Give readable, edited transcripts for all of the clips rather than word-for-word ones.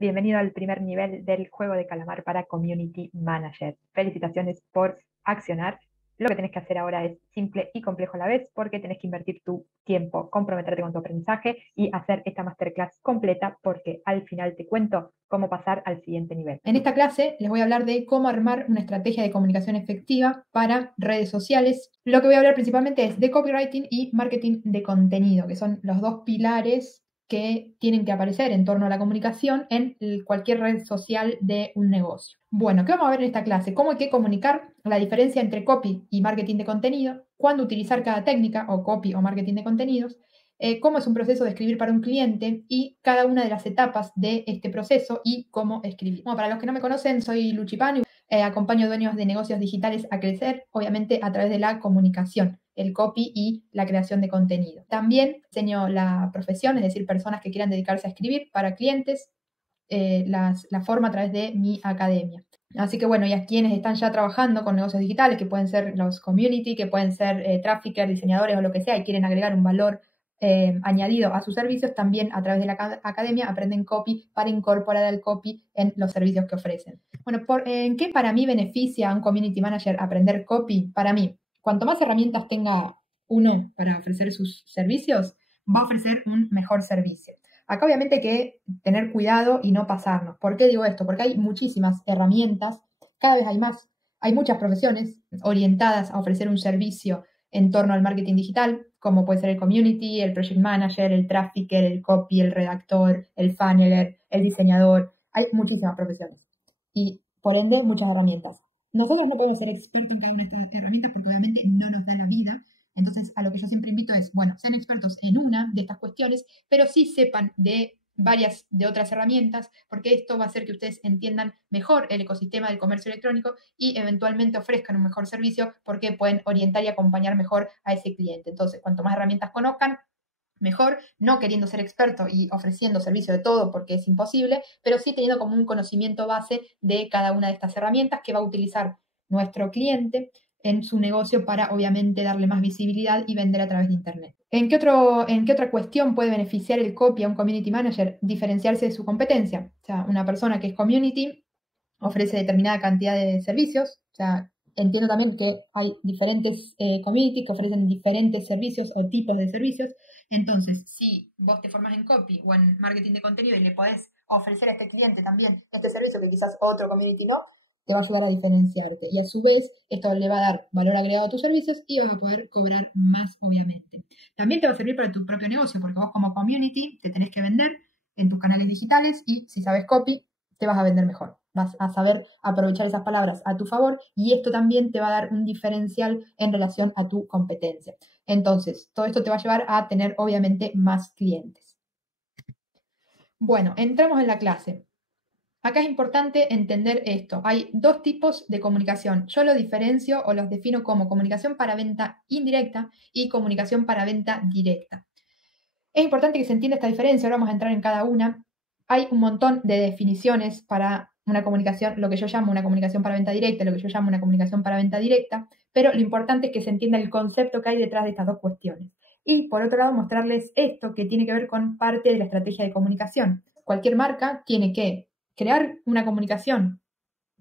Bienvenido al primer nivel del juego de calamar para Community Manager. Felicitaciones por accionar. Lo que tenés que hacer ahora es simple y complejo a la vez porque tenés que invertir tu tiempo, comprometerte con tu aprendizaje y hacer esta masterclass completa porque al final te cuento cómo pasar al siguiente nivel. En esta clase les voy a hablar de cómo armar una estrategia de comunicación efectiva para redes sociales. Lo que voy a hablar principalmente es de copywriting y marketing de contenido, que son los dos pilares que tienen que aparecer en torno a la comunicación en cualquier red social de un negocio. Bueno, ¿qué vamos a ver en esta clase? Cómo hay que comunicar, la diferencia entre copy y marketing de contenido, cuándo utilizar cada técnica o copy o marketing de contenidos, cómo es un proceso de escribir para un cliente y cada una de las etapas de este proceso y cómo escribir. Bueno, para los que no me conocen, soy Luchi Panu, acompaño dueños de negocios digitales a crecer, obviamente a través de la comunicación, el copy y la creación de contenido. También enseño la profesión, es decir, personas que quieran dedicarse a escribir para clientes, la forma a través de mi academia. Así que bueno, y a quienes están ya trabajando con negocios digitales, que pueden ser los community, que pueden ser traffickers, diseñadores o lo que sea, y quieren agregar un valor añadido a sus servicios, también a través de la academia aprenden copy para incorporar al copy en los servicios que ofrecen. Bueno, ¿en qué para mí beneficia a un community manager aprender copy? Para mí, cuanto más herramientas tenga uno para ofrecer sus servicios, va a ofrecer un mejor servicio. Acá obviamente hay que tener cuidado y no pasarnos. ¿Por qué digo esto? Porque hay muchísimas herramientas, cada vez hay más, hay muchas profesiones orientadas a ofrecer un servicio en torno al marketing digital, como puede ser el community, el project manager, el trafficker, el copy, el redactor, el funneler, el diseñador. Hay muchísimas profesiones y por ende muchas herramientas. Nosotros no podemos ser expertos en cada una de estas herramientas porque obviamente no nos da la vida. Entonces, a lo que yo siempre invito es, bueno, sean expertos en una de estas cuestiones, pero sí sepan de varias de otras herramientas, porque esto va a hacer que ustedes entiendan mejor el ecosistema del comercio electrónico y eventualmente ofrezcan un mejor servicio porque pueden orientar y acompañar mejor a ese cliente. Entonces, cuanto más herramientas conozcan, mejor, no queriendo ser experto y ofreciendo servicio de todo porque es imposible, pero sí teniendo como un conocimiento base de cada una de estas herramientas que va a utilizar nuestro cliente en su negocio para obviamente darle más visibilidad y vender a través de Internet. ¿En qué otra cuestión puede beneficiar el copy a un community manager? Diferenciarse de su competencia. O sea, una persona que es community ofrece determinada cantidad de servicios. O sea, entiendo también que hay diferentes communities que ofrecen diferentes servicios o tipos de servicios. Entonces, si vos te formás en copy o en marketing de contenido y le podés ofrecer a este cliente también este servicio que quizás otro community no, te va a ayudar a diferenciarte. Y a su vez, esto le va a dar valor agregado a tus servicios y vas a poder cobrar más, obviamente. También te va a servir para tu propio negocio, porque vos como community te tenés que vender en tus canales digitales y si sabes copy, te vas a vender mejor. Vas a saber aprovechar esas palabras a tu favor y esto también te va a dar un diferencial en relación a tu competencia. Entonces, todo esto te va a llevar a tener, obviamente, más clientes. Bueno, entramos en la clase. Acá es importante entender esto. Hay dos tipos de comunicación. Yo lo diferencio o los defino como comunicación para venta indirecta y comunicación para venta directa. Es importante que se entienda esta diferencia. Ahora vamos a entrar en cada una. Hay un montón de definiciones para una comunicación, lo que yo llamo una comunicación para venta directa, lo que yo llamo una comunicación para venta directa, pero lo importante es que se entienda el concepto que hay detrás de estas dos cuestiones. Y por otro lado, mostrarles esto que tiene que ver con parte de la estrategia de comunicación. Cualquier marca tiene que crear una comunicación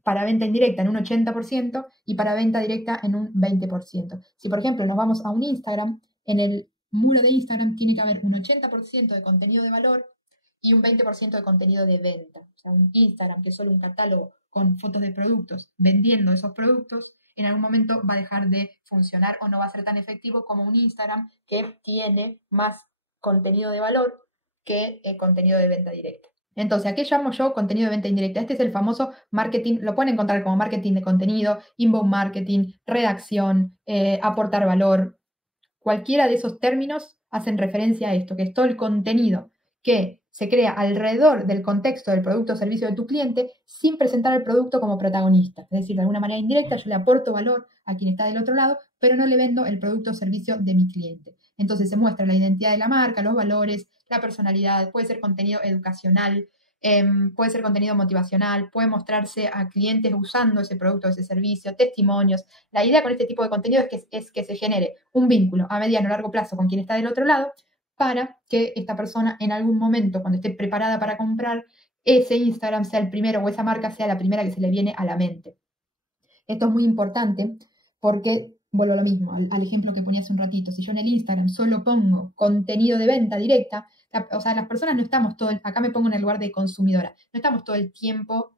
para venta indirecta en un 80% y para venta directa en un 20%. Si, por ejemplo, nos vamos a un Instagram, en el muro de Instagram tiene que haber un 80% de contenido de valor y un 20% de contenido de venta. O sea, un Instagram que es solo un catálogo con fotos de productos, vendiendo esos productos, en algún momento va a dejar de funcionar o no va a ser tan efectivo como un Instagram que tiene más contenido de valor que contenido de venta directa. Entonces, ¿a qué llamo yo contenido de venta indirecta? Este es el famoso marketing, lo pueden encontrar como marketing de contenido, inbound marketing, redacción, aportar valor. Cualquiera de esos términos hacen referencia a esto, que es todo el contenido que se crea alrededor del contexto del producto o servicio de tu cliente sin presentar el producto como protagonista. Es decir, de alguna manera indirecta yo le aporto valor a quien está del otro lado, pero no le vendo el producto o servicio de mi cliente. Entonces se muestra la identidad de la marca, los valores, la personalidad, puede ser contenido educacional, puede ser contenido motivacional, puede mostrarse a clientes usando ese producto o ese servicio, testimonios. La idea con este tipo de contenido es que se genere un vínculo a mediano o largo plazo con quien está del otro lado para que esta persona en algún momento, cuando esté preparada para comprar, ese Instagram sea el primero o esa marca sea la primera que se le viene a la mente. Esto es muy importante porque, vuelvo a lo mismo, al ejemplo que ponía hace un ratito, si yo en el Instagram solo pongo contenido de venta directa, o sea, las personas no estamos acá me pongo en el lugar de consumidora, no estamos todo el tiempo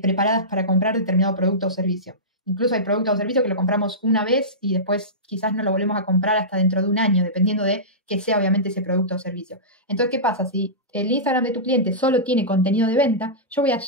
preparadas para comprar determinado producto o servicio. Incluso hay productos o servicios que lo compramos una vez y después quizás no lo volvemos a comprar hasta dentro de un año, dependiendo de que sea obviamente ese producto o servicio. Entonces, ¿qué pasa? Si el Instagram de tu cliente solo tiene contenido de venta,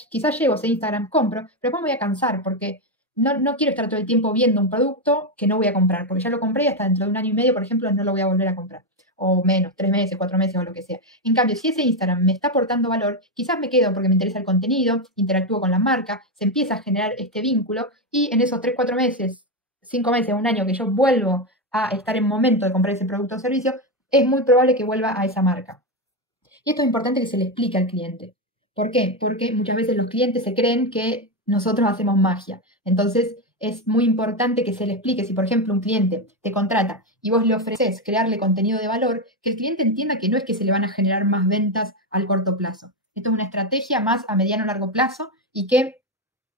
quizás llego a ese Instagram, compro, pero después me voy a cansar porque no quiero estar todo el tiempo viendo un producto que no voy a comprar, porque ya lo compré y hasta dentro de un año y medio, por ejemplo, no lo voy a volver a comprar. O menos, 3 meses, 4 meses o lo que sea. En cambio, si ese Instagram me está aportando valor, quizás me quedo porque me interesa el contenido, interactúo con la marca, se empieza a generar este vínculo y en esos 3, 4 meses, 5 meses, un año que yo vuelvo a estar en momento de comprar ese producto o servicio, es muy probable que vuelva a esa marca. Y esto es importante que se le explique al cliente. ¿Por qué? Porque muchas veces los clientes se creen que nosotros hacemos magia. Entonces, es muy importante que se le explique. Si, por ejemplo, un cliente te contrata y vos le ofreces crearle contenido de valor, que el cliente entienda que no es que se le van a generar más ventas al corto plazo. Esto es una estrategia más a mediano o largo plazo y que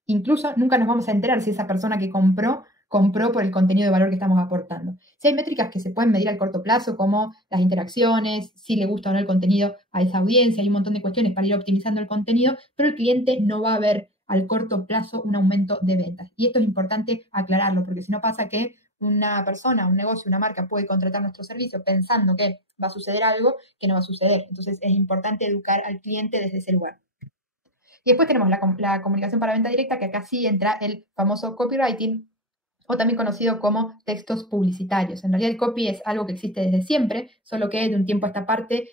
incluso nunca nos vamos a enterar si esa persona que compró por el contenido de valor que estamos aportando. Si hay métricas que se pueden medir al corto plazo, como las interacciones, si le gusta o no el contenido a esa audiencia, hay un montón de cuestiones para ir optimizando el contenido, pero el cliente no va a ver al corto plazo un aumento de ventas. Y esto es importante aclararlo, porque si no pasa que una persona, un negocio, una marca puede contratar nuestro servicio pensando que va a suceder algo que no va a suceder. Entonces es importante educar al cliente desde ese lugar. Y después tenemos la comunicación para venta directa, que acá sí entra el famoso copywriting, o también conocido como textos publicitarios. En realidad el copy es algo que existe desde siempre, solo que de un tiempo a esta parte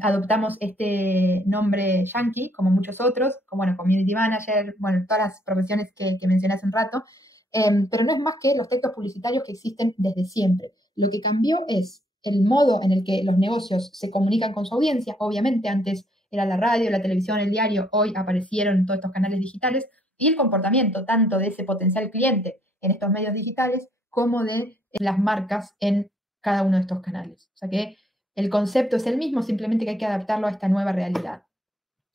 adoptamos este nombre yankee, como muchos otros, como bueno, community manager, bueno, todas las profesiones que mencioné hace un rato, pero no es más que los textos publicitarios que existen desde siempre. Lo que cambió es el modo en el que los negocios se comunican con su audiencia. Obviamente antes era la radio, la televisión, el diario, hoy aparecieron todos estos canales digitales, y el comportamiento tanto de ese potencial cliente en estos medios digitales como de las marcas en cada uno de estos canales. O sea que el concepto es el mismo, simplemente que hay que adaptarlo a esta nueva realidad.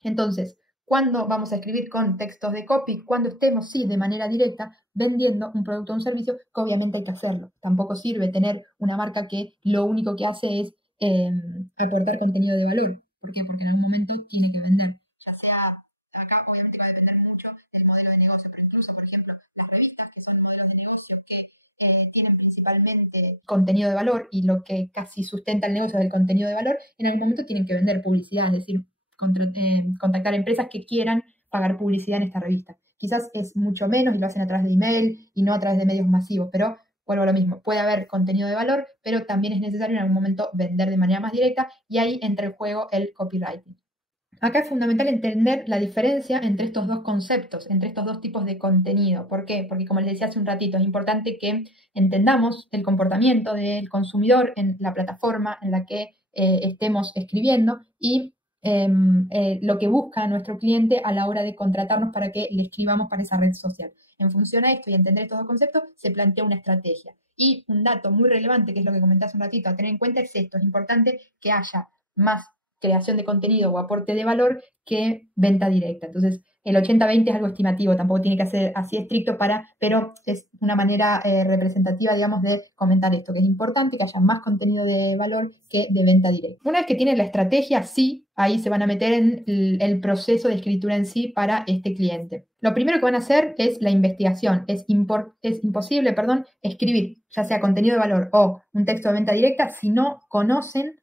Entonces, ¿cuándo vamos a escribir con textos de copy? Cuando estemos, sí, de manera directa, vendiendo un producto o un servicio, que obviamente hay que hacerlo. Tampoco sirve tener una marca que lo único que hace es aportar contenido de valor. ¿Por qué? Porque en algún momento tiene que vender. Ya sea, acá obviamente va a depender mucho del modelo de negocio, pero incluso, por ejemplo, las revistas, que son modelos de negocio que tienen principalmente contenido de valor y lo que casi sustenta el negocio es el contenido de valor, en algún momento tienen que vender publicidad, es decir, contactar empresas que quieran pagar publicidad en esta revista. Quizás es mucho menos y lo hacen a través de email y no a través de medios masivos, pero vuelvo a lo mismo, puede haber contenido de valor, pero también es necesario en algún momento vender de manera más directa y ahí entra en juego el copywriting. Acá es fundamental entender la diferencia entre estos dos conceptos, entre estos dos tipos de contenido. ¿Por qué? Porque como les decía hace un ratito, es importante que entendamos el comportamiento del consumidor en la plataforma en la que estemos escribiendo y lo que busca nuestro cliente a la hora de contratarnos para que le escribamos para esa red social. En función a esto y entender estos dos conceptos, se plantea una estrategia. Y un dato muy relevante, que es lo que comenté hace un ratito, a tener en cuenta es esto. Es importante que haya más creación de contenido o aporte de valor que venta directa. Entonces, el 80-20 es algo estimativo, tampoco tiene que ser así estricto pero es una manera representativa, digamos, de comentar esto, que es importante que haya más contenido de valor que de venta directa. Una vez que tienen la estrategia, sí, ahí se van a meter en el proceso de escritura en sí para este cliente. Lo primero que van a hacer es la investigación. Es imposible, escribir ya sea contenido de valor o un texto de venta directa si no conocen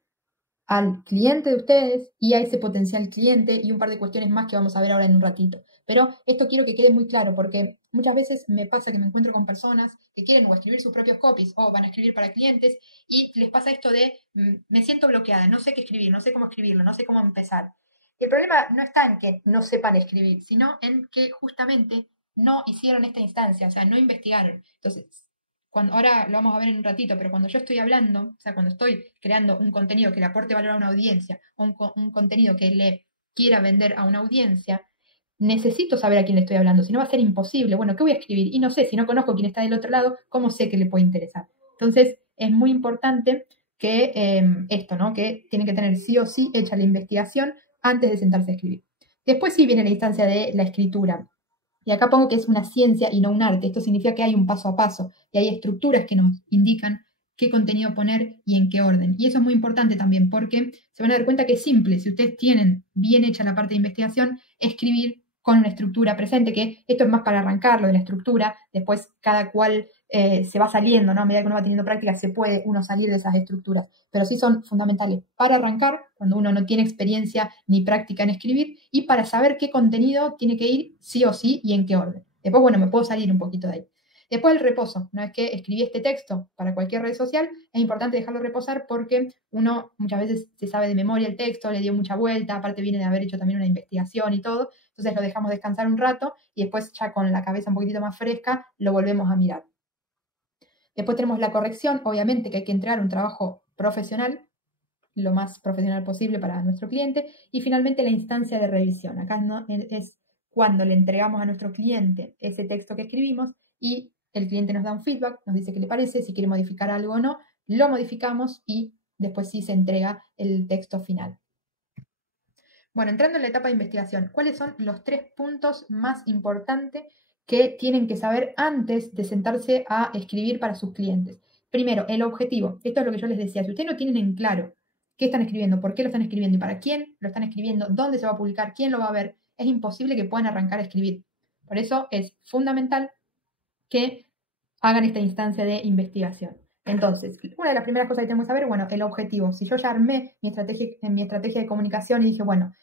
al cliente de ustedes y a ese potencial cliente y un par de cuestiones más que vamos a ver ahora en un ratito. Pero esto quiero que quede muy claro porque muchas veces me pasa que me encuentro con personas que quieren o escribir sus propios copies o van a escribir para clientes y les pasa esto de me siento bloqueada, no sé qué escribir, no sé cómo escribirlo, no sé cómo empezar. Y el problema no está en que no sepan escribir, sino en que justamente no hicieron esta instancia, o sea, no investigaron. Entonces, ahora lo vamos a ver en un ratito, pero cuando yo estoy hablando, o sea, cuando estoy creando un contenido que le aporte valor a una audiencia, o un contenido que le quiera vender a una audiencia, necesito saber a quién le estoy hablando, si no va a ser imposible. Bueno, ¿qué voy a escribir? Y no sé, si no conozco quién está del otro lado, ¿cómo sé que le puede interesar? Entonces, es muy importante que esto, ¿no? Que tiene que tener sí o sí hecha la investigación antes de sentarse a escribir. Después sí viene la instancia de la escritura. Y acá pongo que es una ciencia y no un arte. Esto significa que hay un paso a paso y hay estructuras que nos indican qué contenido poner y en qué orden. Y eso es muy importante también porque se van a dar cuenta que es simple. Si ustedes tienen bien hecha la parte de investigación, escribir con una estructura presente, que esto es más para arrancar lo de la estructura, después cada cual se va saliendo, ¿no? A medida que uno va teniendo práctica se puede uno salir de esas estructuras, pero sí son fundamentales para arrancar, cuando uno no tiene experiencia ni práctica en escribir, y para saber qué contenido tiene que ir sí o sí y en qué orden. Después, bueno, me puedo salir un poquito de ahí. Después el reposo. Una vez que escribí este texto para cualquier red social, es importante dejarlo reposar porque uno muchas veces se sabe de memoria el texto, le dio mucha vuelta, aparte viene de haber hecho también una investigación y todo, entonces lo dejamos descansar un rato y después ya con la cabeza un poquitito más fresca lo volvemos a mirar. Después tenemos la corrección, obviamente que hay que entregar un trabajo profesional, lo más profesional posible para nuestro cliente, y finalmente la instancia de revisión. Acá no, es cuando le entregamos a nuestro cliente ese texto que escribimos y el cliente nos da un feedback, nos dice qué le parece, si quiere modificar algo o no, lo modificamos y después sí se entrega el texto final. Bueno, entrando en la etapa de investigación, ¿cuáles son los 3 puntos más importantes que tienen que saber antes de sentarse a escribir para sus clientes? Primero, el objetivo. Esto es lo que yo les decía. Si ustedes no tienen en claro qué están escribiendo, por qué lo están escribiendo y para quién lo están escribiendo, dónde se va a publicar, quién lo va a ver, es imposible que puedan arrancar a escribir. Por eso es fundamental que hagan esta instancia de investigación. Entonces, una de las primeras cosas que tenemos que saber, bueno, el objetivo. Si yo ya armé mi estrategia de comunicación y dije, bueno,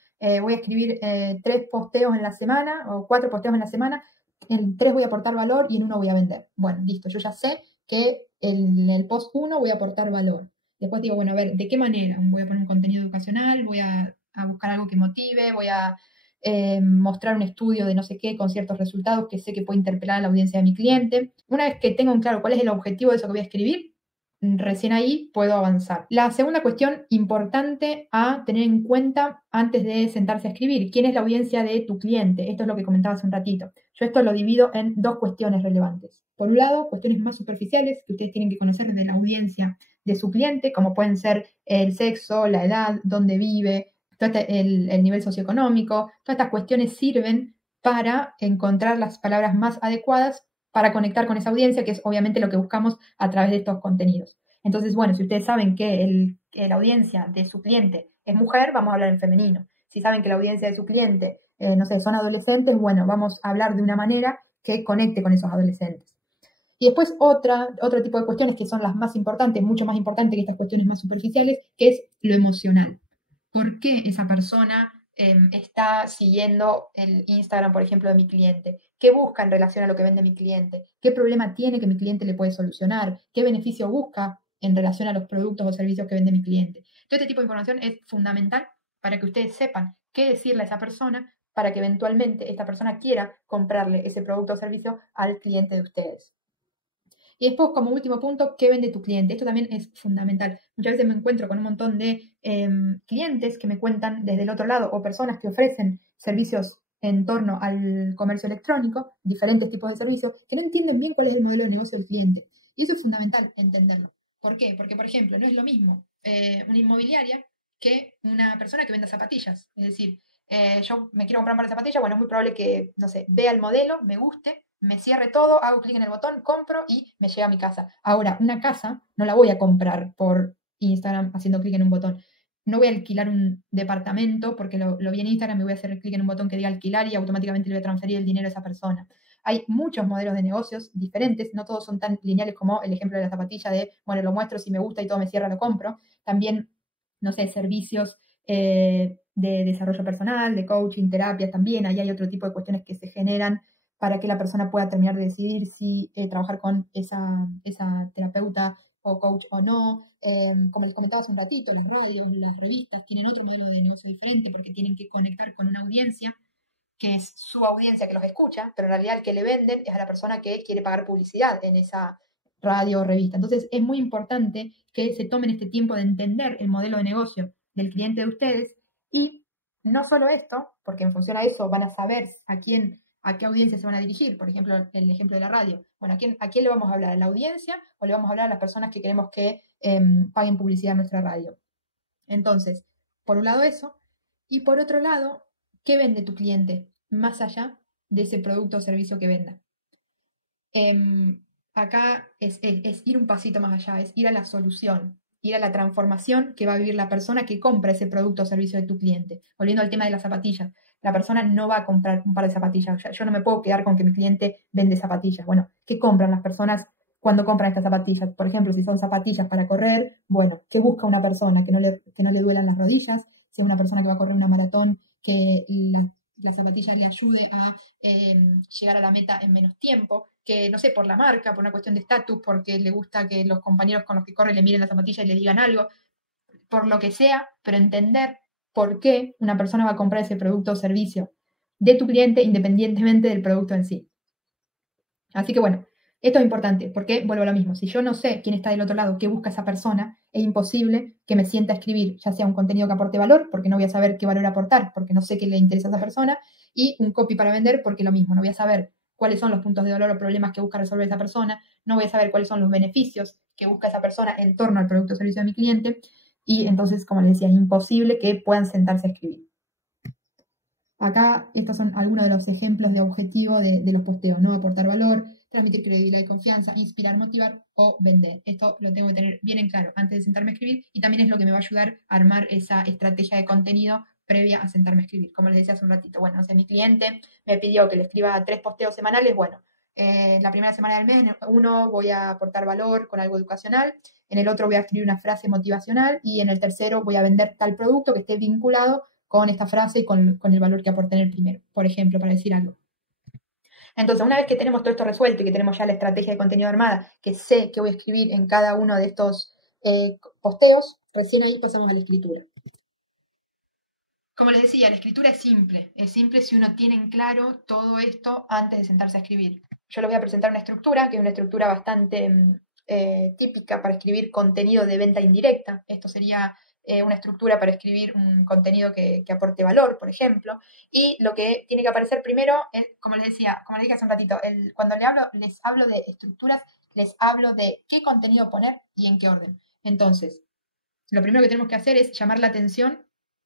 voy a escribir 3 posteos en la semana o 4 posteos en la semana, en 3 voy a aportar valor y en 1 voy a vender. Bueno, listo, yo ya sé que en el post 1 voy a aportar valor. Después digo, bueno, a ver, ¿de qué manera? Voy a poner un contenido educacional, voy a buscar algo que motive, voy a mostrar un estudio de no sé qué con ciertos resultados que sé que puede interpelar a la audiencia de mi cliente. Una vez que tengo en claro cuál es el objetivo de eso que voy a escribir, recién ahí puedo avanzar. La segunda cuestión importante a tener en cuenta antes de sentarse a escribir, ¿quién es la audiencia de tu cliente? Esto es lo que comentaba hace un ratito. Yo esto lo divido en 2 cuestiones relevantes. Por un lado, cuestiones más superficiales que ustedes tienen que conocer de la audiencia de su cliente, como pueden ser el sexo, la edad, dónde vive, el nivel socioeconómico. Todas estas cuestiones sirven para encontrar las palabras más adecuadas para conectar con esa audiencia, que es obviamente lo que buscamos a través de estos contenidos. Entonces, bueno, si ustedes saben que la audiencia de su cliente es mujer, vamos a hablar en femenino. Si saben que la audiencia de su cliente, no sé, son adolescentes, bueno, vamos a hablar de una manera que conecte con esos adolescentes. Y después otro tipo de cuestiones que son las más importantes, mucho más importantes que estas cuestiones más superficiales, que es lo emocional. ¿Por qué esa persona está siguiendo el Instagram, por ejemplo, de mi cliente? ¿Qué busca en relación a lo que vende mi cliente? ¿Qué problema tiene que mi cliente le puede solucionar? ¿Qué beneficio busca en relación a los productos o servicios que vende mi cliente? Todo este tipo de información es fundamental para que ustedes sepan qué decirle a esa persona para que eventualmente esta persona quiera comprarle ese producto o servicio al cliente de ustedes. Y después, como último punto, ¿qué vende tu cliente? Esto también es fundamental. Muchas veces me encuentro con un montón de clientes que me cuentan desde el otro lado o personas que ofrecen servicios en torno al comercio electrónico, diferentes tipos de servicios, que no entienden bien cuál es el modelo de negocio del cliente. Y eso es fundamental entenderlo. ¿Por qué? Porque, por ejemplo, no es lo mismo una inmobiliaria que una persona que venda zapatillas. Es decir, yo me quiero comprar un par de zapatillas, bueno, es muy probable que, no sé, vea el modelo, me guste, me cierre todo, hago clic en el botón, compro y me llega a mi casa. Ahora, una casa no la voy a comprar por Instagram haciendo clic en un botón. No voy a alquilar un departamento porque lo vi en Instagram y voy a hacer clic en un botón que diga alquilar y automáticamente le voy a transferir el dinero a esa persona. Hay muchos modelos de negocios diferentes, no todos son tan lineales como el ejemplo de la zapatilla de, bueno, lo muestro, si me gusta y todo me cierra, lo compro. También, no sé, servicios de desarrollo personal, de coaching, terapia también. Ahí hay otro tipo de cuestiones que se generan para que la persona pueda terminar de decidir si trabajar con esa terapeuta o coach o no. Como les comentaba hace un ratito, las radios, las revistas tienen otro modelo de negocio diferente porque tienen que conectar con una audiencia que es su audiencia que los escucha, pero en realidad el que le venden es a la persona que quiere pagar publicidad en esa radio o revista. Entonces es muy importante que se tomen este tiempo de entender el modelo de negocio del cliente de ustedes y no solo esto, porque en función a eso van a saber a qué audiencia se van a dirigir. Por ejemplo, el ejemplo de la radio. Bueno, ¿a quién le vamos a hablar? ¿A la audiencia o le vamos a hablar a las personas que queremos que paguen publicidad en nuestra radio? Entonces, por un lado eso, y por otro lado, ¿qué vende tu cliente más allá de ese producto o servicio que venda? Acá es ir un pasito más allá, es ir a la solución, ir a la transformación que va a vivir la persona que compra ese producto o servicio de tu cliente. Volviendo al tema de las zapatillas, la persona no va a comprar un par de zapatillas. O sea, yo no me puedo quedar con que mi cliente vende zapatillas. Bueno, ¿qué compran las personas cuando compran estas zapatillas? Por ejemplo, si son zapatillas para correr, bueno, ¿qué busca una persona? Que no le duelan las rodillas. Si es una persona que va a correr una maratón, que la zapatilla le ayude a llegar a la meta en menos tiempo, que no sé, por la marca, por una cuestión de estatus, porque le gusta que los compañeros con los que corre le miren la zapatilla y le digan algo, por lo que sea, pero entender por qué una persona va a comprar ese producto o servicio de tu cliente independientemente del producto en sí. Así que bueno, esto es importante porque vuelvo a lo mismo. Si yo no sé quién está del otro lado, qué busca esa persona, es imposible que me sienta a escribir, ya sea un contenido que aporte valor, porque no voy a saber qué valor aportar, porque no sé qué le interesa a esa persona, y un copy para vender, porque lo mismo, no voy a saber cuáles son los puntos de dolor o problemas que busca resolver esa persona, no voy a saber cuáles son los beneficios que busca esa persona en torno al producto o servicio de mi cliente, y entonces, como les decía, es imposible que puedan sentarse a escribir. Acá estos son algunos de los ejemplos de objetivo de los posteos, ¿no? Aportar valor, transmitir credibilidad y confianza, inspirar, motivar o vender. Esto lo tengo que tener bien en claro antes de sentarme a escribir y también es lo que me va a ayudar a armar esa estrategia de contenido previa a sentarme a escribir. Como les decía hace un ratito, bueno, o sea, mi cliente me pidió que le escriba 3 posteos semanales, bueno, la primera semana del mes, en uno voy a aportar valor con algo educacional, en el otro voy a escribir una frase motivacional y en el tercero voy a vender tal producto que esté vinculado con esta frase y con el valor que aporta en el primero, por ejemplo, para decir algo. Entonces, una vez que tenemos todo esto resuelto y que tenemos ya la estrategia de contenido armada, que sé que voy a escribir en cada uno de estos posteos, recién ahí pasamos a la escritura. Como les decía, la escritura es simple si uno tiene en claro todo esto antes de sentarse a escribir. Yo les voy a presentar una estructura, que es una estructura bastante típica para escribir contenido de venta indirecta. Esto sería una estructura para escribir un contenido que aporte valor, por ejemplo. Y lo que tiene que aparecer primero, como les decía, como les dije hace un ratito, cuando les hablo de estructuras, les hablo de qué contenido poner y en qué orden. Entonces, lo primero que tenemos que hacer es llamar la atención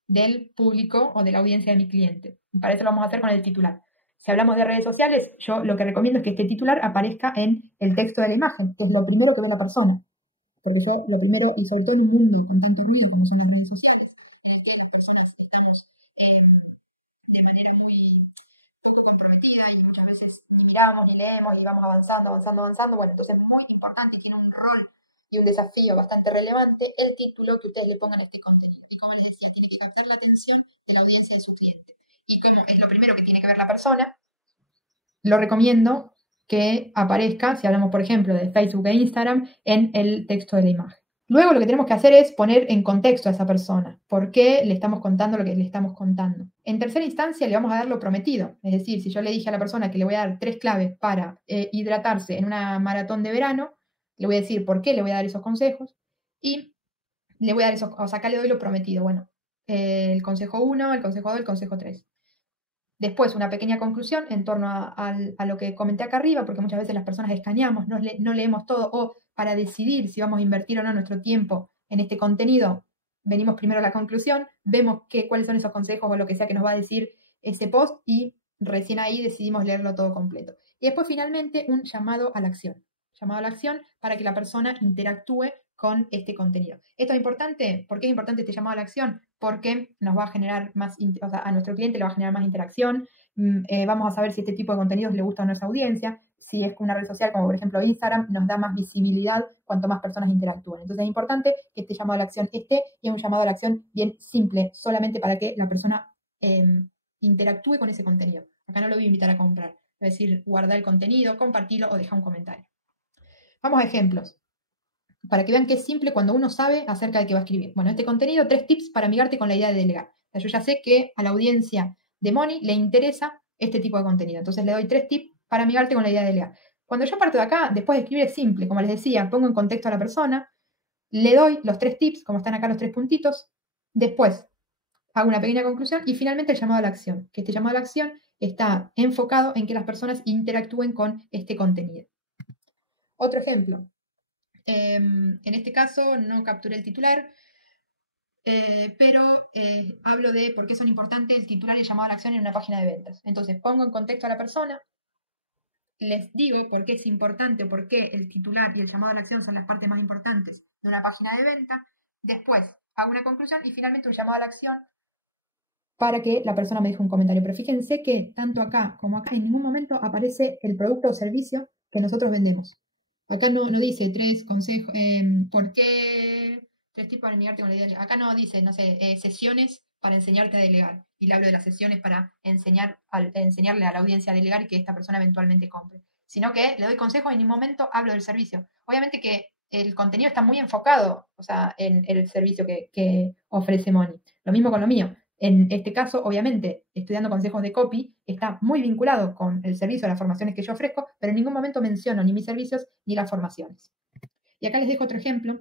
del público o de la audiencia de mi cliente. Y para eso lo vamos a hacer con el titular. Si hablamos de redes sociales, yo lo que recomiendo es que este titular aparezca en el texto de la imagen, que es lo primero que ve la persona. Porque eso lo primero, y sobre todo en un mundo con tantos ruidos como son las redes sociales, en las que las personas estamos de manera muy poco comprometida y muchas veces ni miramos ni leemos y vamos avanzando. Bueno, entonces es muy importante, tiene un rol y un desafío bastante relevante el título que ustedes le pongan a este contenido. Y como les decía, tiene que captar la atención de la audiencia de su cliente. Y como es lo primero que tiene que ver la persona, lo recomiendo que aparezca, si hablamos por ejemplo de Facebook e Instagram, en el texto de la imagen. Luego lo que tenemos que hacer es poner en contexto a esa persona. ¿Por qué le estamos contando lo que le estamos contando? En tercera instancia le vamos a dar lo prometido. Es decir, si yo le dije a la persona que le voy a dar 3 claves para hidratarse en una maratón de verano, le voy a decir por qué le voy a dar esos consejos y le voy a dar esos, o sea, acá le doy lo prometido. Bueno, el consejo 1, el consejo 2, el consejo 3. Después, una pequeña conclusión en torno a lo que comenté acá arriba, porque muchas veces las personas escaneamos, no leemos todo, o para decidir si vamos a invertir o no nuestro tiempo en este contenido, venimos primero a la conclusión, vemos cuáles son esos consejos o lo que sea que nos va a decir ese post y recién ahí decidimos leerlo todo completo. Y después, finalmente, un llamado a la acción. Llamado a la acción para que la persona interactúe con este contenido. Esto es importante. ¿Por qué es importante este llamado a la acción? Porque nos va a generar más, o sea, a nuestro cliente le va a generar más interacción. Vamos a saber si este tipo de contenidos le gusta a nuestra audiencia. Si es una red social como por ejemplo Instagram, nos da más visibilidad cuanto más personas interactúen. Entonces es importante que este llamado a la acción esté y es un llamado a la acción bien simple, solamente para que la persona interactúe con ese contenido. Acá no lo voy a invitar a comprar. Es decir, guardar el contenido, compartirlo o dejar un comentario. Vamos a ejemplos para que vean que es simple cuando uno sabe acerca de qué va a escribir. Bueno, este contenido, 3 tips para amigarte con la idea de delegar. O sea, yo ya sé que a la audiencia de Moni le interesa este tipo de contenido. Entonces le doy 3 tips para amigarte con la idea de delegar. Cuando yo parto de acá, después de escribir es simple. Como les decía, pongo en contexto a la persona, le doy los 3 tips, como están acá los 3 puntitos. Después hago una pequeña conclusión y finalmente el llamado a la acción. Que este llamado a la acción está enfocado en que las personas interactúen con este contenido. Otro ejemplo. En este caso no capturé el titular. pero hablo de por qué son importantes el titular y el llamado a la acción en una página de ventas. Entonces pongo en contexto a la persona, les digo por qué es importante o por qué el titular y el llamado a la acción son las partes más importantes de una página de venta. Después hago una conclusión y finalmente un llamado a la acción para que la persona me deje un comentario. Pero fíjense que tanto acá como acá en ningún momento aparece el producto o servicio que nosotros vendemos. Acá no dice 3 consejos, ¿por qué 3 tipos para negarte con la idea? Acá no dice, no sé, sesiones para enseñarte a delegar. Y le hablo de las sesiones para enseñarle a la audiencia a delegar y que esta persona eventualmente compre. Sino que le doy consejos y en ningún momento hablo del servicio. Obviamente que el contenido está muy enfocado, o sea, en el servicio que ofrece Moni. Lo mismo con lo mío. En este caso, obviamente, estudiando consejos de copy está muy vinculado con el servicio, las formaciones que yo ofrezco, pero en ningún momento menciono ni mis servicios ni las formaciones. Y acá les dejo otro ejemplo,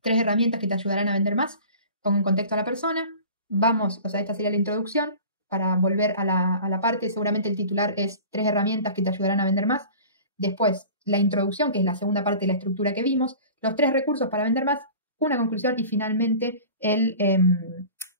3 herramientas que te ayudarán a vender más. Pongo en contexto a la persona, vamos, o sea, esta sería la introducción, para volver a la parte, seguramente el titular es 3 herramientas que te ayudarán a vender más. Después, la introducción, que es la segunda parte de la estructura que vimos, los 3 recursos para vender más, una conclusión y finalmente el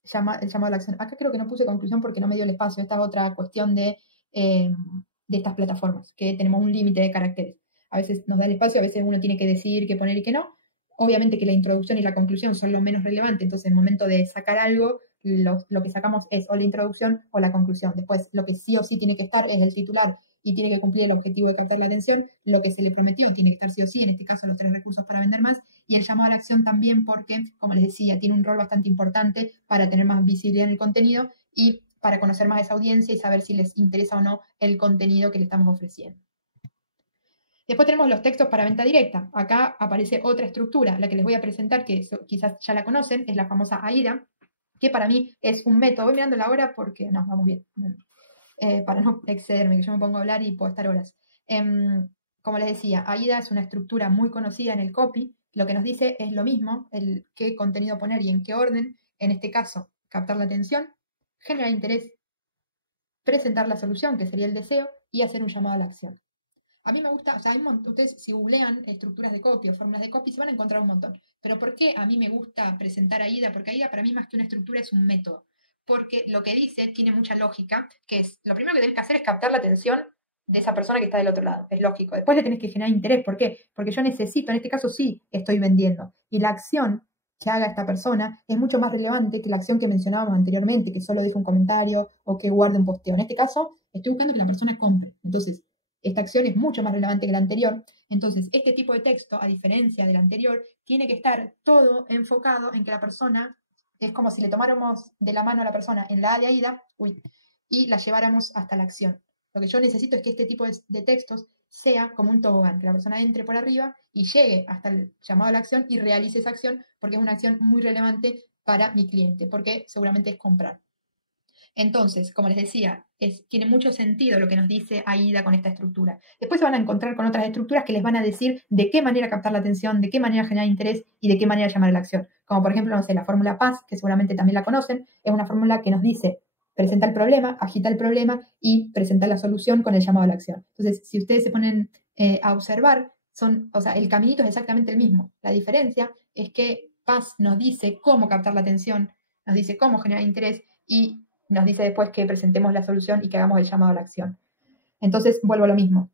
llamado a la acción. Acá creo que no puse conclusión porque no me dio el espacio. Esta es otra cuestión de estas plataformas, que tenemos un límite de caracteres. A veces nos da el espacio, a veces uno tiene que decidir qué poner y qué no. Obviamente que la introducción y la conclusión son lo menos relevante, entonces en el momento de sacar algo, lo que sacamos es o la introducción o la conclusión. Después, lo que sí o sí tiene que estar es el titular y tiene que cumplir el objetivo de captar la atención. Lo que se le prometió tiene que estar sí o sí, en este caso los 3 recursos para vender más. Y el llamado a la acción también porque, como les decía, tiene un rol bastante importante para tener más visibilidad en el contenido y para conocer más a esa audiencia y saber si les interesa o no el contenido que le estamos ofreciendo. Después tenemos los textos para venta directa. Acá aparece otra estructura, la que les voy a presentar, que quizás ya la conocen, es la famosa AIDA, que para mí es un método. Voy mirando la hora porque, no, vamos bien, para no excederme, que yo me pongo a hablar y puedo estar horas. Como les decía, AIDA es una estructura muy conocida en el copy. Lo que nos dice es lo mismo, el qué contenido poner y en qué orden. En este caso, captar la atención, generar interés, presentar la solución, que sería el deseo, y hacer un llamado a la acción. A mí me gusta, o sea, ustedes si googlean estructuras de copy o fórmulas de copy se van a encontrar un montón. Pero ¿por qué a mí me gusta presentar AIDA? Porque AIDA para mí más que una estructura es un método. Porque lo que dice tiene mucha lógica, que es, lo primero que tenés que hacer es captar la atención de esa persona que está del otro lado. Es lógico. Después le tenés que generar interés. ¿Por qué? Porque yo necesito, en este caso sí, estoy vendiendo. Y la acción que haga esta persona es mucho más relevante que la acción que mencionábamos anteriormente, que solo deje un comentario o que guarde un posteo. En este caso, estoy buscando que la persona compre. Entonces, esta acción es mucho más relevante que la anterior. Entonces, este tipo de texto, a diferencia del anterior, tiene que estar todo enfocado en que la persona, es como si le tomáramos de la mano a la persona en la A de AIDA, y la lleváramos hasta la acción. Lo que yo necesito es que este tipo de textos sea como un tobogán, que la persona entre por arriba y llegue hasta el llamado a la acción y realice esa acción, porque es una acción muy relevante para mi cliente, porque seguramente es comprar. Entonces, como les decía, tiene mucho sentido lo que nos dice AIDA con esta estructura. Después se van a encontrar con otras estructuras que les van a decir de qué manera captar la atención, de qué manera generar interés y de qué manera llamar a la acción. Como por ejemplo, no sé, la fórmula PAS, que seguramente también la conocen, es una fórmula que nos dice presenta el problema, agita el problema y presenta la solución con el llamado a la acción. Entonces, si ustedes se ponen a observar, o sea, el caminito es exactamente el mismo. La diferencia es que PAS nos dice cómo captar la atención, nos dice cómo generar interés y nos dice después que presentemos la solución y que hagamos el llamado a la acción. Entonces, vuelvo a lo mismo.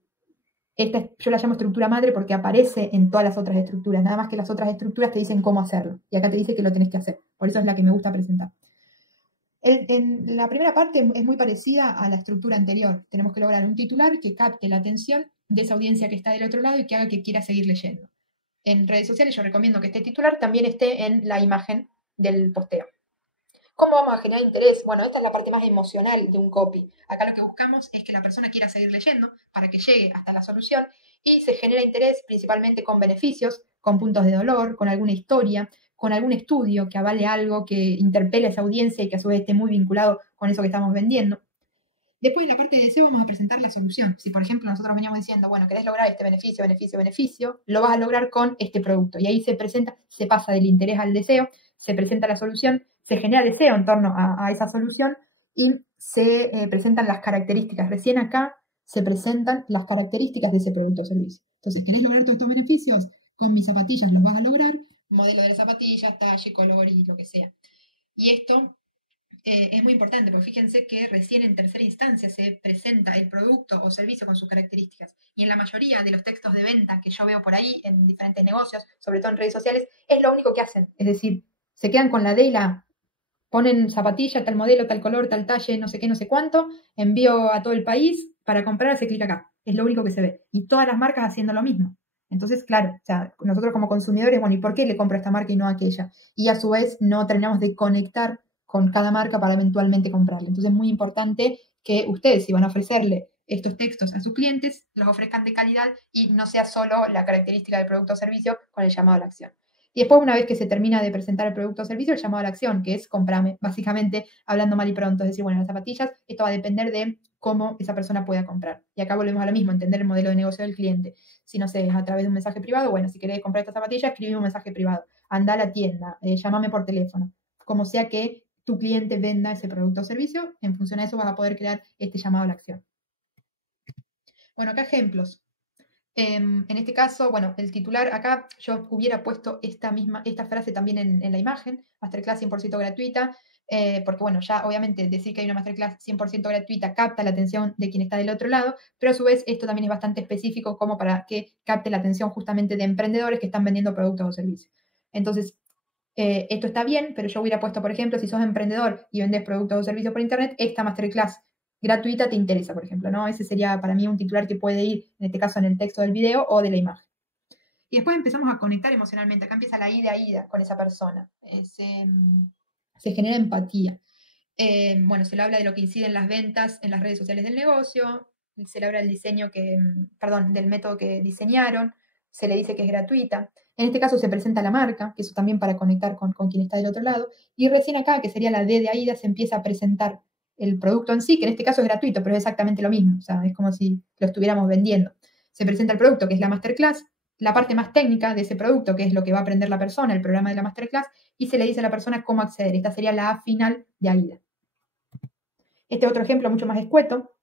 Yo la llamo estructura madre porque aparece en todas las otras estructuras, nada más que las otras estructuras te dicen cómo hacerlo, y acá te dice que lo tenés que hacer. Por eso es la que me gusta presentar. En la primera parte es muy parecida a la estructura anterior. Tenemos que lograr un titular que capte la atención de esa audiencia que está del otro lado y que haga que quiera seguir leyendo. En redes sociales yo recomiendo que este titular también esté en la imagen del posteo. ¿Cómo vamos a generar interés? Bueno, esta es la parte más emocional de un copy. Acá lo que buscamos es que la persona quiera seguir leyendo para que llegue hasta la solución y se genera interés principalmente con beneficios, con puntos de dolor, con alguna historia, con algún estudio que avale algo que interpele a esa audiencia y que a su vez esté muy vinculado con eso que estamos vendiendo. Después en la parte de deseo vamos a presentar la solución. Si por ejemplo nosotros veníamos diciendo, bueno, querés lograr este beneficio, beneficio, beneficio, lo vas a lograr con este producto. Y ahí se presenta, se pasa del interés al deseo, se presenta la solución, se genera deseo en torno a esa solución y se presentan las características. Recién acá se presentan las características de ese producto o servicio. Entonces, ¿querés lograr todos estos beneficios? Con mis zapatillas los vas a lograr. Modelo de las zapatillas, talle, color y lo que sea. Y esto es muy importante, porque fíjense que recién en tercera instancia se presenta el producto o servicio con sus características. Y en la mayoría de los textos de venta que yo veo por ahí en diferentes negocios, sobre todo en redes sociales, es lo único que hacen. Es decir, se quedan con la D y la A. Ponen zapatilla, tal modelo, tal color, tal talle, no sé qué, no sé cuánto, envío a todo el país, para comprar se clica acá. Es lo único que se ve. Y todas las marcas haciendo lo mismo. Entonces, claro, o sea, nosotros como consumidores, bueno, ¿y por qué le compro esta marca y no aquella? Y a su vez no terminamos de conectar con cada marca para eventualmente comprarle. Entonces es muy importante que ustedes, si van a ofrecerle estos textos a sus clientes, los ofrezcan de calidad y no sea solo la característica del producto o servicio con el llamado a la acción. Y después, una vez que se termina de presentar el producto o servicio, el llamado a la acción, que es comprame, básicamente hablando mal y pronto. Es decir, bueno, las zapatillas, esto va a depender de cómo esa persona pueda comprar. Y acá volvemos a lo mismo, entender el modelo de negocio del cliente. Si no sé, es a través de un mensaje privado, bueno, si querés comprar esta zapatilla, escribime un mensaje privado. Anda a la tienda, llámame por teléfono. Como sea que tu cliente venda ese producto o servicio, en función a eso vas a poder crear este llamado a la acción. Bueno, acá ejemplos. En este caso, bueno, el titular, acá yo hubiera puesto esta frase también en la imagen, masterclass 100% gratuita, porque bueno, ya obviamente decir que hay una masterclass 100% gratuita capta la atención de quien está del otro lado, pero a su vez esto también es bastante específico como para que capte la atención justamente de emprendedores que están vendiendo productos o servicios. Entonces, esto está bien, pero yo hubiera puesto, por ejemplo, si sos emprendedor y vendes productos o servicios por internet, esta masterclass gratuita te interesa, por ejemplo, ¿no? Ese sería para mí un titular que puede ir, en este caso, en el texto del video o de la imagen. Y después empezamos a conectar emocionalmente. Acá empieza la ida con esa persona. Se genera empatía. Bueno, se le habla de lo que incide en las ventas en las redes sociales del negocio, se le habla del del método que diseñaron, se le dice que es gratuita. En este caso se presenta la marca, que eso también para conectar con quien está del otro lado. Y recién acá, que sería la D de AIDA, se empieza a presentar el producto en sí, que en este caso es gratuito, pero es exactamente lo mismo. O sea, es como si lo estuviéramos vendiendo. Se presenta el producto, que es la masterclass, la parte más técnica de ese producto, que es lo que va a aprender la persona, el programa de la masterclass, y se le dice a la persona cómo acceder. Esta sería la A final de AIDA. Este otro ejemplo mucho más escueto,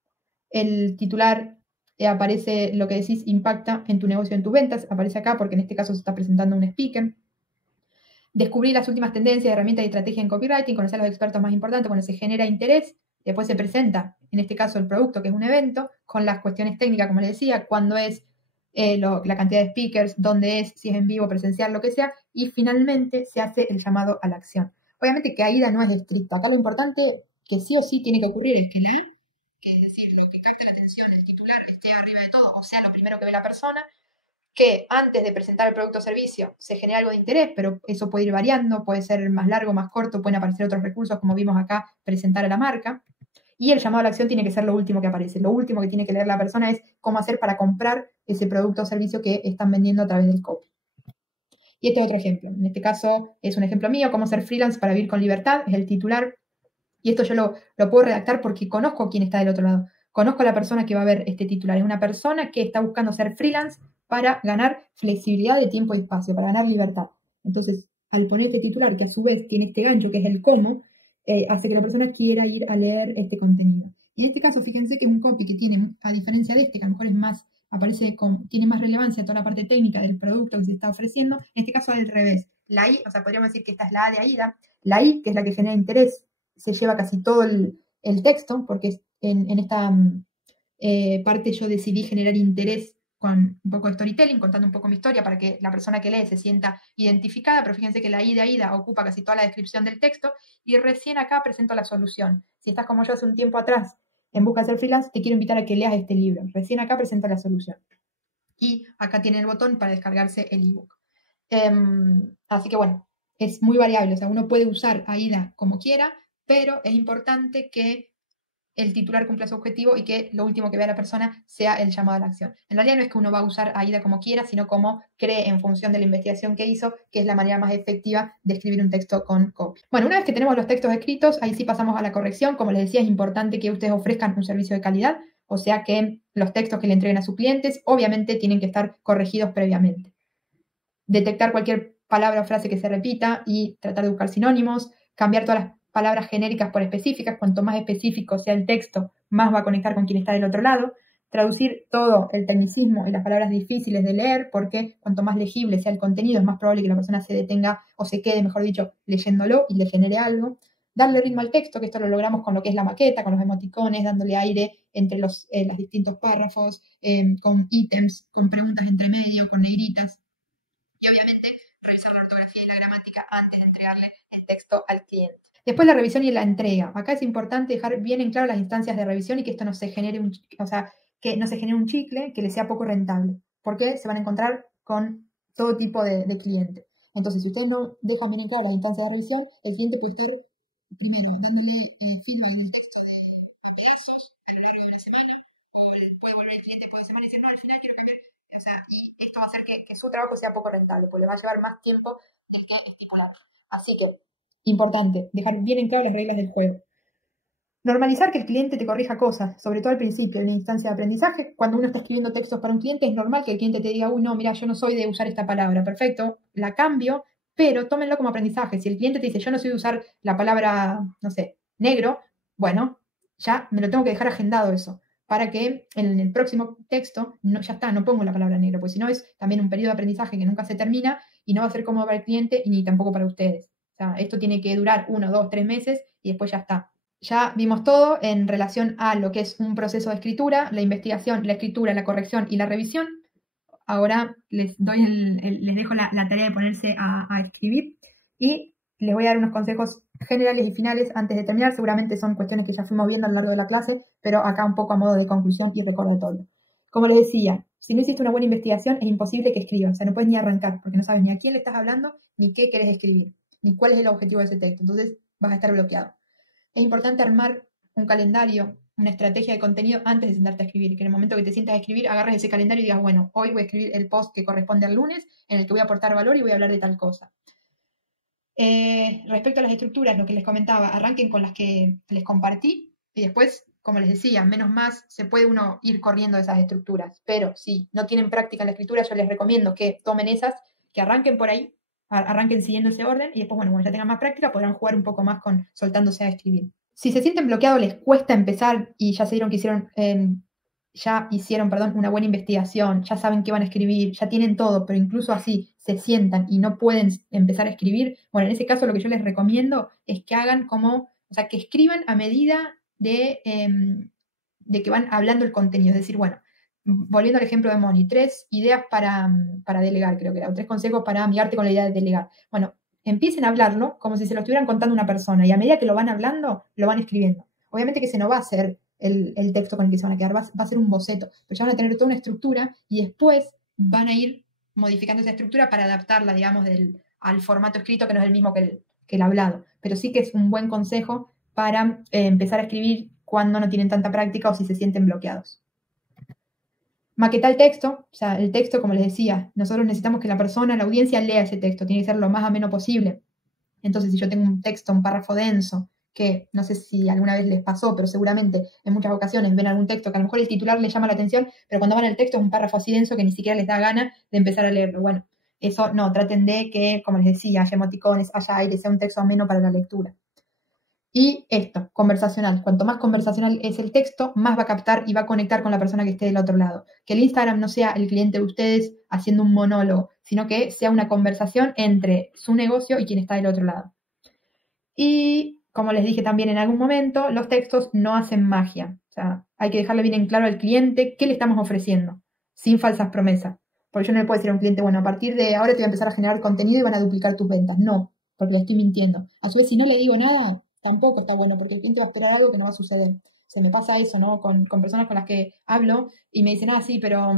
el titular aparece lo que decís impacta en tu negocio, en tus ventas, aparece acá porque en este caso se está presentando un speaker. Descubrir las últimas tendencias, herramientas y estrategias en copywriting, conocer a los expertos más importantes, cuando se genera interés, después se presenta, en este caso el producto, que es un evento, con las cuestiones técnicas, como les decía, cuándo es la cantidad de speakers, dónde es, si es en vivo, presencial, lo que sea, y finalmente se hace el llamado a la acción. Obviamente que AIDA no es estricta, acá lo importante que sí o sí tiene que ocurrir es que que es decir, lo que capte la atención, el titular esté arriba de todo, o sea, lo primero que ve la persona, que antes de presentar el producto o servicio se genera algo de interés, pero eso puede ir variando, puede ser más largo, más corto, pueden aparecer otros recursos, como vimos acá, presentar a la marca. Y el llamado a la acción tiene que ser lo último que aparece. Lo último que tiene que leer la persona es cómo hacer para comprar ese producto o servicio que están vendiendo a través del copy. Y este es otro ejemplo. En este caso es un ejemplo mío, cómo ser freelance para vivir con libertad, es el titular. Y esto yo lo puedo redactar porque conozco quién está del otro lado. Conozco a la persona que va a ver este titular. Es una persona que está buscando ser freelance para ganar flexibilidad de tiempo y espacio, para ganar libertad. Entonces, al poner este titular, que a su vez tiene este gancho, que es el cómo, hace que la persona quiera ir a leer este contenido. Y en este caso, fíjense que es un copy que tiene, a diferencia de este, que a lo mejor es más, tiene más relevancia toda la parte técnica del producto que se está ofreciendo, en este caso al revés. La I, o sea, podríamos decir que esta es la A de AIDA, la I, que es la que genera interés, se lleva casi todo el texto, porque en esta parte yo decidí generar interés con un poco de storytelling, contando un poco mi historia para que la persona que lee se sienta identificada, pero fíjense que la I de AIDA ocupa casi toda la descripción del texto y recién acá presento la solución. Si estás como yo hace un tiempo atrás en busca de ser freelance, te quiero invitar a que leas este libro. Recién acá presento la solución. Y acá tiene el botón para descargarse el ebook. Así que bueno, es muy variable, o sea, uno puede usar AIDA como quiera, pero es importante que el titular cumpla su objetivo y que lo último que vea la persona sea el llamado a la acción. En realidad no es que uno va a usar AIDA como quiera, sino como cree en función de la investigación que hizo, que es la manera más efectiva de escribir un texto con copy. Bueno, una vez que tenemos los textos escritos, ahí sí pasamos a la corrección. Como les decía, es importante que ustedes ofrezcan un servicio de calidad, o sea que los textos que le entreguen a sus clientes obviamente tienen que estar corregidos previamente. Detectar cualquier palabra o frase que se repita y tratar de buscar sinónimos, cambiar todas las palabras genéricas por específicas. Cuanto más específico sea el texto, más va a conectar con quien está del otro lado. traducir todo el tecnicismo y las palabras difíciles de leer, porque cuanto más legible sea el contenido, es más probable que la persona se detenga o se quede, mejor dicho, leyéndolo y le genere algo. Darle ritmo al texto, que esto lo logramos con lo que es la maqueta, con los emoticones, dándole aire entre los distintos párrafos, con ítems, con preguntas entre medio, con negritas. Y obviamente revisar la ortografía y la gramática antes de entregarle el texto al cliente. Después la revisión y la entrega. Acá es importante dejar bien en claro las instancias de revisión y que esto no se genere que no se genere un chicle que le sea poco rentable, porque se van a encontrar con todo tipo de clientes. Entonces, si ustedes no dejan bien en claro las instancias de revisión, el cliente puede estar primero dándole firma en el texto de pedazos a lo largo de una semana, o puede volver el cliente por 2 semanas y decir, no, al final quiero cambiar. Y esto va a hacer que su trabajo sea poco rentable, porque le va a llevar más tiempo del que estipulado. Así que, importante, dejar bien en claro las reglas del juego. Normalizar que el cliente te corrija cosas, sobre todo al principio, en la instancia de aprendizaje. Cuando uno está escribiendo textos para un cliente, es normal que el cliente te diga, uy, no, mira, yo no soy de usar esta palabra, perfecto, la cambio, pero tómenlo como aprendizaje. Si el cliente te dice, yo no soy de usar la palabra, no sé, negro, bueno, ya me lo tengo que dejar agendado eso, para que en el próximo texto, ya está, no pongo la palabra negro, porque si no es también un periodo de aprendizaje que nunca se termina y no va a ser cómodo para el cliente y ni tampoco para ustedes. O sea, esto tiene que durar 1, 2, 3 meses y después ya está. Ya vimos todo en relación a lo que es un proceso de escritura, la investigación, la escritura, la corrección y la revisión. Ahora les dejo la tarea de ponerse a escribir y les voy a dar unos consejos generales y finales antes de terminar. Seguramente son cuestiones que ya fuimos viendo a lo largo de la clase, pero acá un poco a modo de conclusión y recordatorio. Como les decía, si no hiciste una buena investigación, es imposible que escribas. O sea, no puedes ni arrancar, porque no sabes ni a quién le estás hablando, ni qué querés escribir, ni cuál es el objetivo de ese texto. Entonces vas a estar bloqueado. Es importante armar un calendario, una estrategia de contenido antes de sentarte a escribir, que en el momento que te sientas a escribir, agarres ese calendario y digas, bueno, hoy voy a escribir el post que corresponde al lunes, en el que voy a aportar valor y voy a hablar de tal cosa. Respecto a las estructuras, lo que les comentaba, arranquen con las que les compartí y después, como les decía, menos más se puede uno ir corriendo de esas estructuras. Pero si no tienen práctica en la escritura, yo les recomiendo que tomen esas, que arranquen por ahí, arranquen siguiendo ese orden y después, bueno, cuando ya tengan más práctica, podrán jugar un poco más con soltándose a escribir. Si se sienten bloqueados, les cuesta empezar y ya se dieron que hicieron una buena investigación, ya saben qué van a escribir, ya tienen todo, pero incluso así se sientan y no pueden empezar a escribir, bueno, en ese caso lo que yo les recomiendo es que hagan que escriban a medida de que van hablando el contenido, es decir, bueno, volviendo al ejemplo de Moni, 3 ideas para delegar, creo que era, o 3 consejos para amigarte con la idea de delegar. Bueno, empiecen a hablarlo como si se lo estuvieran contando a una persona y a medida que lo van hablando, lo van escribiendo. Obviamente que ese no va a ser el texto con el que se van a quedar, va a ser un boceto, pero ya van a tener toda una estructura y después van a ir modificando esa estructura para adaptarla, digamos, al formato escrito, que no es el mismo que el hablado. Pero sí que es un buen consejo para empezar a escribir cuando no tienen tanta práctica o si se sienten bloqueados. Maquetar el texto, o sea, el texto, como les decía, nosotros necesitamos que la persona, la audiencia, lea ese texto, tiene que ser lo más ameno posible. Entonces, si yo tengo un texto, un párrafo denso, que no sé si alguna vez les pasó, pero seguramente en muchas ocasiones ven algún texto que a lo mejor el titular les llama la atención, pero cuando van al texto es un párrafo así denso que ni siquiera les da gana de empezar a leerlo. Bueno, eso no, traten de que, como les decía, haya emoticones, haya aire, sea un texto ameno para la lectura. Y esto, conversacional. Cuanto más conversacional es el texto, más va a captar y va a conectar con la persona que esté del otro lado. Que el Instagram no sea el cliente de ustedes haciendo un monólogo, sino que sea una conversación entre su negocio y quien está del otro lado. Y, como les dije también en algún momento, los textos no hacen magia. O sea, hay que dejarle bien en claro al cliente qué le estamos ofreciendo, sin falsas promesas. Porque yo no le puedo decir a un cliente, bueno, a partir de ahora te voy a empezar a generar contenido y van a duplicar tus ventas. No, porque le estoy mintiendo. A su vez, si no le digo nada, tampoco está bueno, porque el cliente va a esperar algo que no va a suceder. Se me pasa eso, ¿no? Con personas con las que hablo y me dicen, sí, pero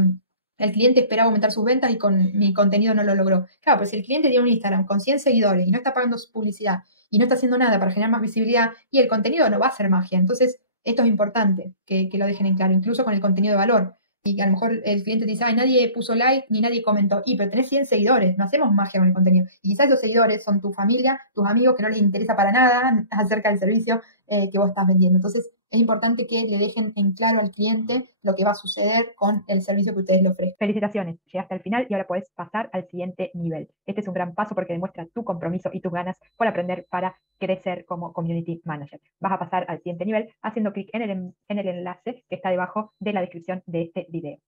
el cliente esperaba aumentar sus ventas y con mi contenido no lo logró. Claro, pues si el cliente tiene un Instagram con 100 seguidores y no está pagando su publicidad y no está haciendo nada para generar más visibilidad y el contenido no va a hacer magia. Entonces, esto es importante que lo dejen en claro, incluso con el contenido de valor. Y a lo mejor el cliente te dice, nadie puso like ni nadie comentó. Pero tenés 100 seguidores, no hacemos magia con el contenido. Y quizás esos seguidores son tu familia, tus amigos que no les interesa para nada acerca del servicio que vos estás vendiendo. Entonces, es importante que le dejen en claro al cliente lo que va a suceder con el servicio que ustedes le ofrezcan. Felicitaciones, llegaste al final y ahora puedes pasar al siguiente nivel. Este es un gran paso porque demuestra tu compromiso y tus ganas por aprender para crecer como Community Manager. Vas a pasar al siguiente nivel haciendo clic en el enlace que está debajo de la descripción de este video.